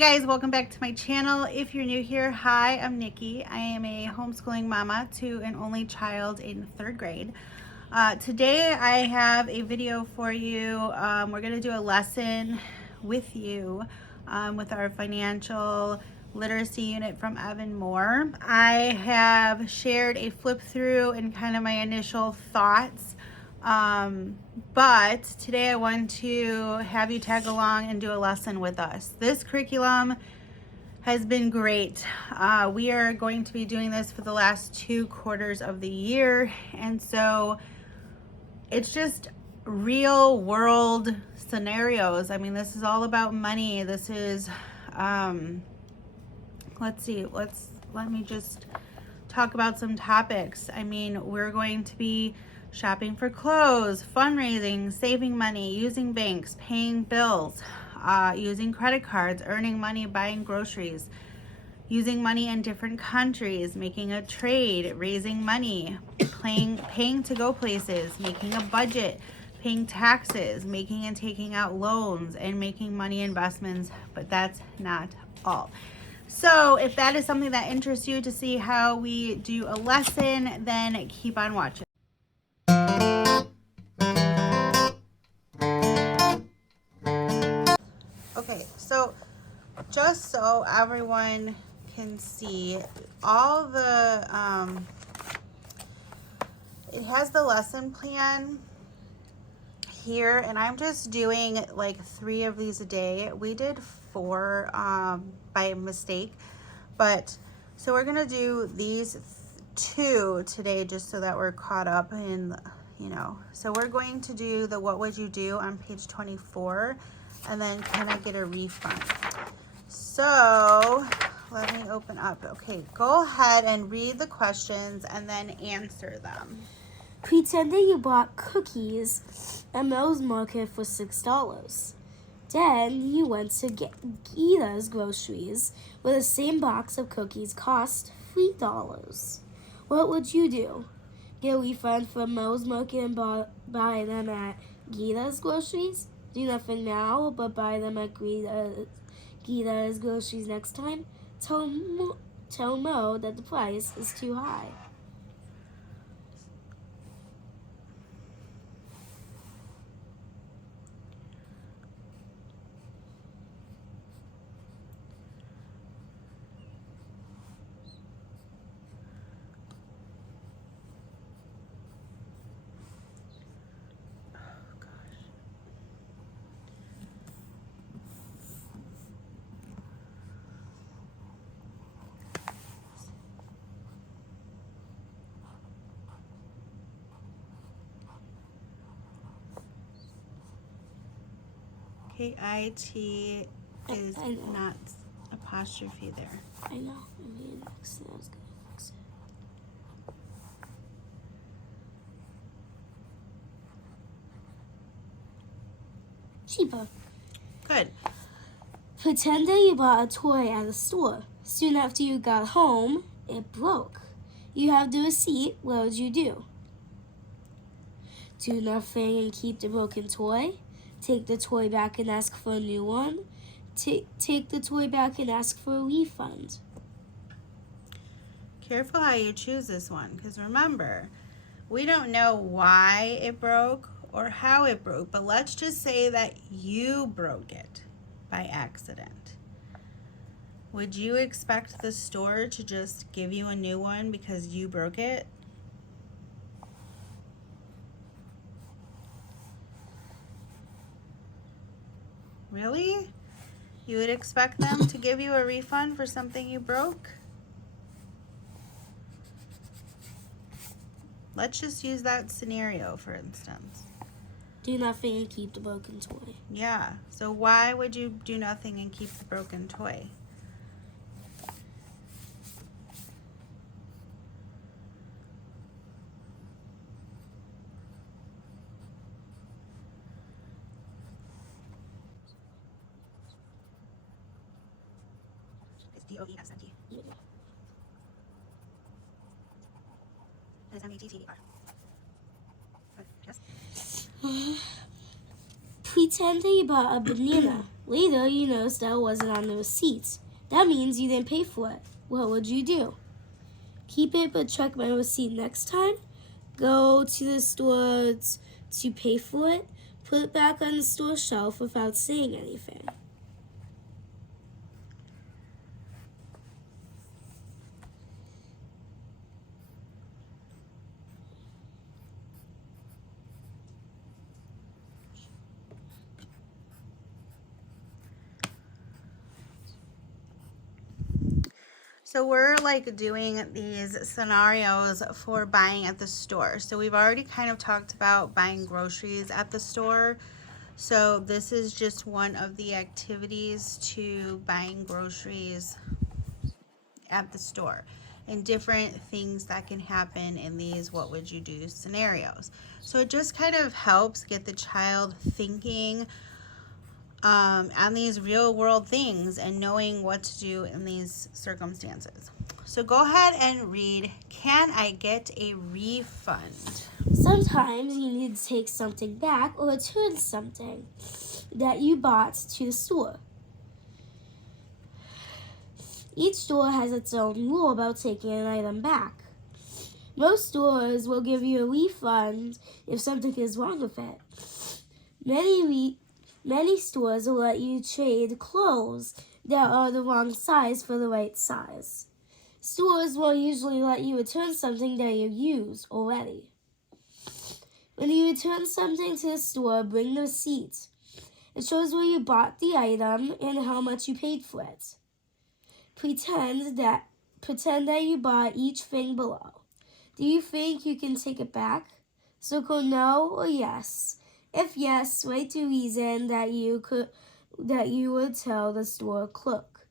guys, welcome back to my channel. If you're new here, hi, I'm Nikki. I am a homeschooling mama to an only child in 3rd grade. Today I have a video for you. We're going to do a lesson with you with our financial literacy unit from Evan-Moor. I have shared a flip through and kind of my initial thoughts. But today I want to have you tag along and do a lesson with us. This curriculum has been great. We are going to be doing this for the last 2 quarters of the year, and so it's just real world scenarios. I mean, this is all about money. This is let me just talk about some topics. I mean, we're going to be shopping for clothes, fundraising, saving money, using banks, paying bills, using credit cards, earning money, buying groceries, using money in different countries, making a trade, raising money, paying to go places, making a budget, paying taxes, making and taking out loans, and making money investments. But that's not all. So if that is something that interests you to see how we do a lesson, then keep on watching. Okay, so just so everyone can see, all the, it has the lesson plan here, and I'm just doing like 3 of these a day. We did 4 by mistake, but so we're gonna do these 2 today just so that we're caught up in, so we're going to do the what would you do on page 24, and then can I get a refund? So let me open up. Okay, go ahead and read the questions and then answer them. Pretend that you bought cookies at Mel's Market for $6. Then you went to Gita's groceries where the same box of cookies cost $3. What would you do? Get a refund from Mel's Market and buy them at Gita's groceries? Do nothing now, but buy them at Gita's groceries next time? Tell Mo that the price is too high. K-I-T is not apostrophe there. I know. I mean, I was gonna fix it. Cheaper. Good. Pretend that you bought a toy at a store. Soon after you got home, it broke. You have the receipt. What would you do? Do nothing and keep the broken toy? Take the toy back and ask for a new one? Take the toy back and ask for a refund. Careful how you choose this one, because remember, we don't know why it broke or how it broke, but let's just say that you broke it by accident. Would you expect the store to just give you a new one because you broke it? Really? You would expect them to give you a refund for something you broke? Let's just use that scenario, for instance. Do nothing and keep the broken toy. Yeah, so why would you do nothing and keep the broken toy? It's D-O-E-S-N-T. And it's M-A-T-T-E-R. Yes? Pretend that you bought a banana Later, you noticed that it wasn't on the receipt. That means you didn't pay for it. What would you do? Keep it but check my receipt next time? Go to the store to pay for it? Put it back on the store shelf without saying anything. So we're like doing these scenarios for buying at the store. So we've already kind of talked about buying groceries at the store. So this is just one of the activities to buying groceries at the store, and different things that can happen in these what would you do scenarios. So it just kind of helps get the child thinking on these real world things and knowing what to do in these circumstances. So go ahead and read, can I get a refund? Sometimes you need to take something back or return something that you bought to the store. Each store has its own rule about taking an item back. Most stores will give you a refund if something is wrong with it. Many stores will let you trade clothes that are the wrong size for the right size. Stores will usually let you return something that you used already. When you return something to the store, bring the receipt. It shows where you bought the item and how much you paid for it. Pretend that you bought each thing below. Do you think you can take it back? Circle no or yes. If yes, write the reason that you would tell the store clerk.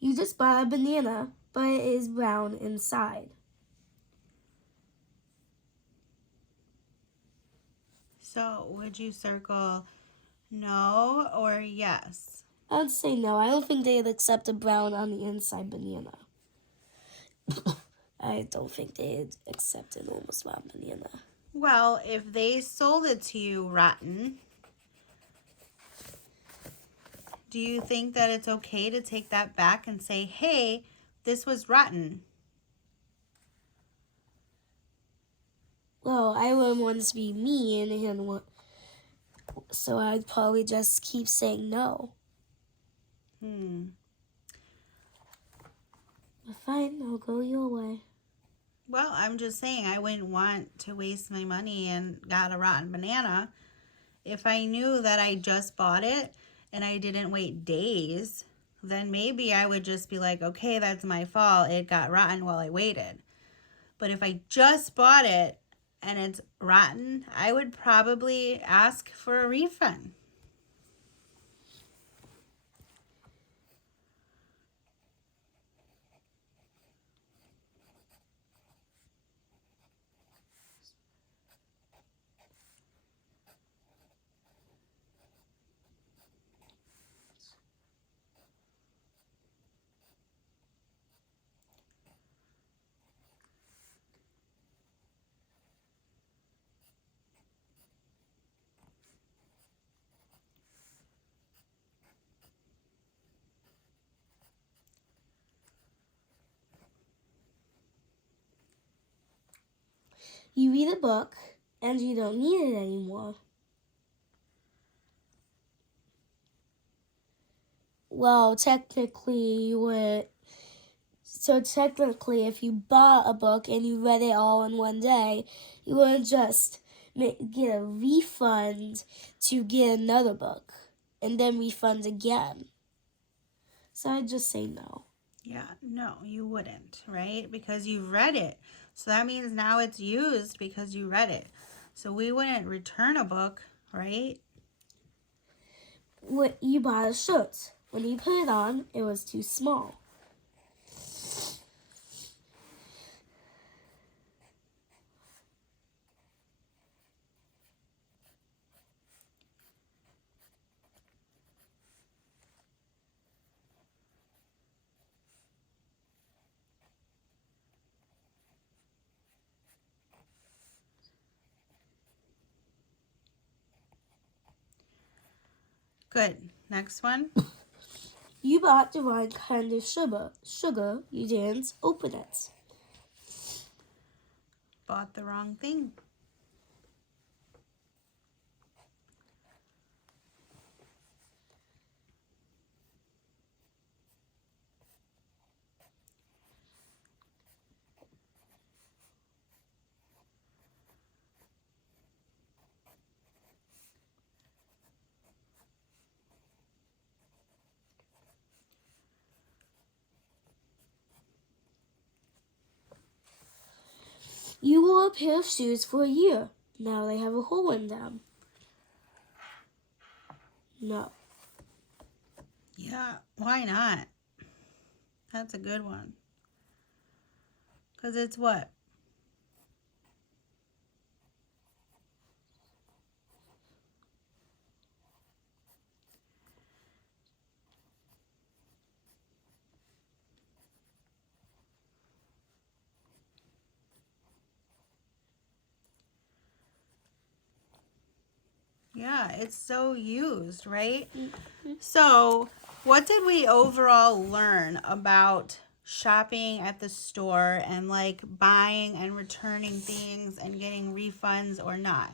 You just bought a banana, but it is brown inside. So would you circle no or yes? I'd say no. I don't think they'd accept a brown on the inside banana. I don't think they'd accept an almost brown banana. Well, if they sold it to you rotten, do you think that it's okay to take that back and say, hey, this was rotten? Well, I wouldn't want to be mean, so I'd probably just keep saying no. But fine, I'll go your way. Well, I'm just saying I wouldn't want to waste my money and got a rotten banana. If I knew that I just bought it and I didn't wait days, then maybe I would just be like, okay, that's my fault. It got rotten while I waited. But if I just bought it and it's rotten, I would probably ask for a refund. You read a book and you don't need it anymore. Well, technically you would. So technically, if you bought a book and you read it all in one day, you wouldn't just get a refund to get another book and then refund again. So I'd just say no. Yeah, no, you wouldn't, right? Because you've read it. So that means now it's used because you read it. So we wouldn't return a book, right? You bought a shirt. When you put it on, it was too small. Good. Next one. You bought the wrong kind of sugar. You didn't open it. Bought the wrong thing. You wore a pair of shoes for a year. Now they have a hole in them. No. Yeah, why not? That's a good one. Because it's what? Yeah, it's so used, right? Mm-hmm. So, what did we overall learn about shopping at the store and like buying and returning things and getting refunds or not?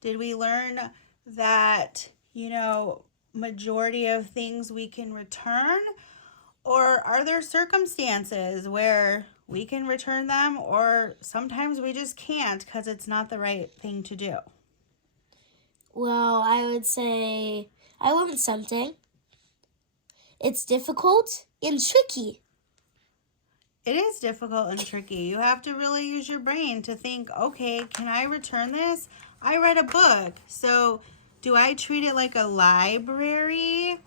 Did we learn that, majority of things we can return? Or are there circumstances where we can return them or sometimes we just can't because it's not the right thing to do? Well, I would say I learned something. It's difficult and tricky. It is difficult and tricky. You have to really use your brain to think, okay, can I return this? I read a book, so do I treat it like a library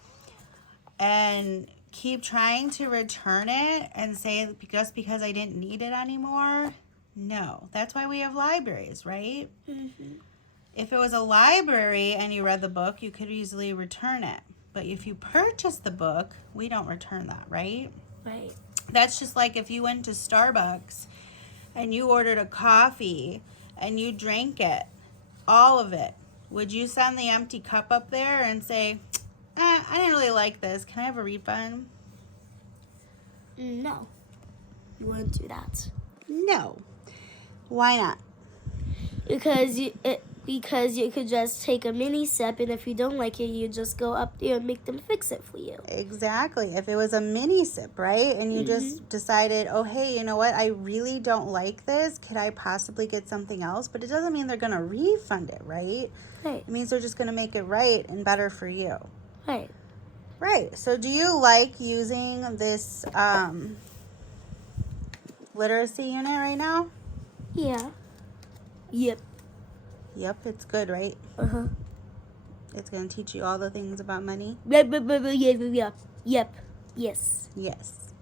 and keep trying to return it and say just because I didn't need it anymore? No, that's why we have libraries, right? Mm-hmm. If it was a library and you read the book, you could easily return it. But if you purchase the book, we don't return that, right? Right. That's just like if you went to Starbucks and you ordered a coffee and you drank it, all of it. Would you send the empty cup up there and say, I didn't really like this. Can I have a refund? No. You wouldn't do that. No. Why not? Because you could just take a mini sip, and if you don't like it, you just go up there and make them fix it for you. Exactly. If it was a mini sip, right? And you just decided, oh, hey, you know what? I really don't like this. Could I possibly get something else? But it doesn't mean they're going to refund it, right? Right. It means they're just going to make it right and better for you. Right. Right. So do you like using this literacy unit right now? Yeah. Yep. Yep, it's good, right? Uh-huh. It's going to teach you all the things about money? Yep. Yes. Yes.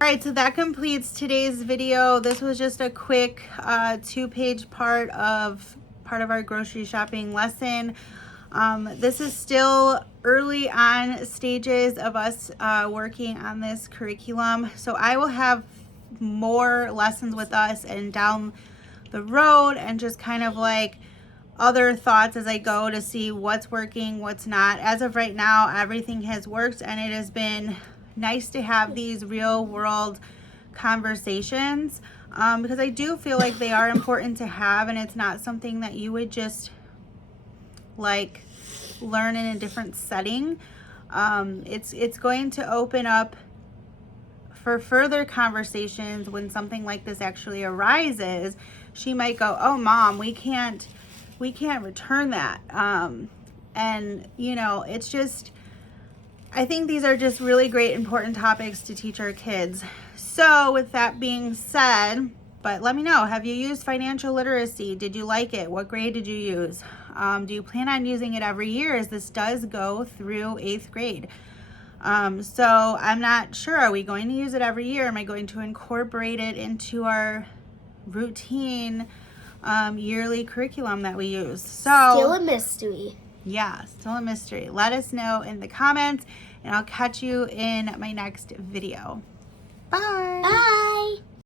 All right, so that completes today's video. This was just a quick 2-page part of our grocery shopping lesson. This is still early on stages of us working on this curriculum. So I will have more lessons with us and down the road and just kind of like other thoughts as I go to see what's working, what's not. As of right now, everything has worked, and it has been nice to have these real world conversations because I do feel like they are important to have, and it's not something that you would just like learn in a different setting. It's going to open up for further conversations when something like this actually arises. She might go, oh mom, we can't return that. And it's just, I think these are just really great important topics to teach our kids. So with that being said, but let me know, have you used financial literacy? Did you like it? What grade did you use? Do you plan on using it every year, as this does go through 8th grade? So I'm not sure. Are we going to use it every year? Am I going to incorporate it into our routine yearly curriculum that we use? So Still a mystery. Yeah, still a mystery. Let us know in the comments, and I'll catch you in my next video. Bye. Bye.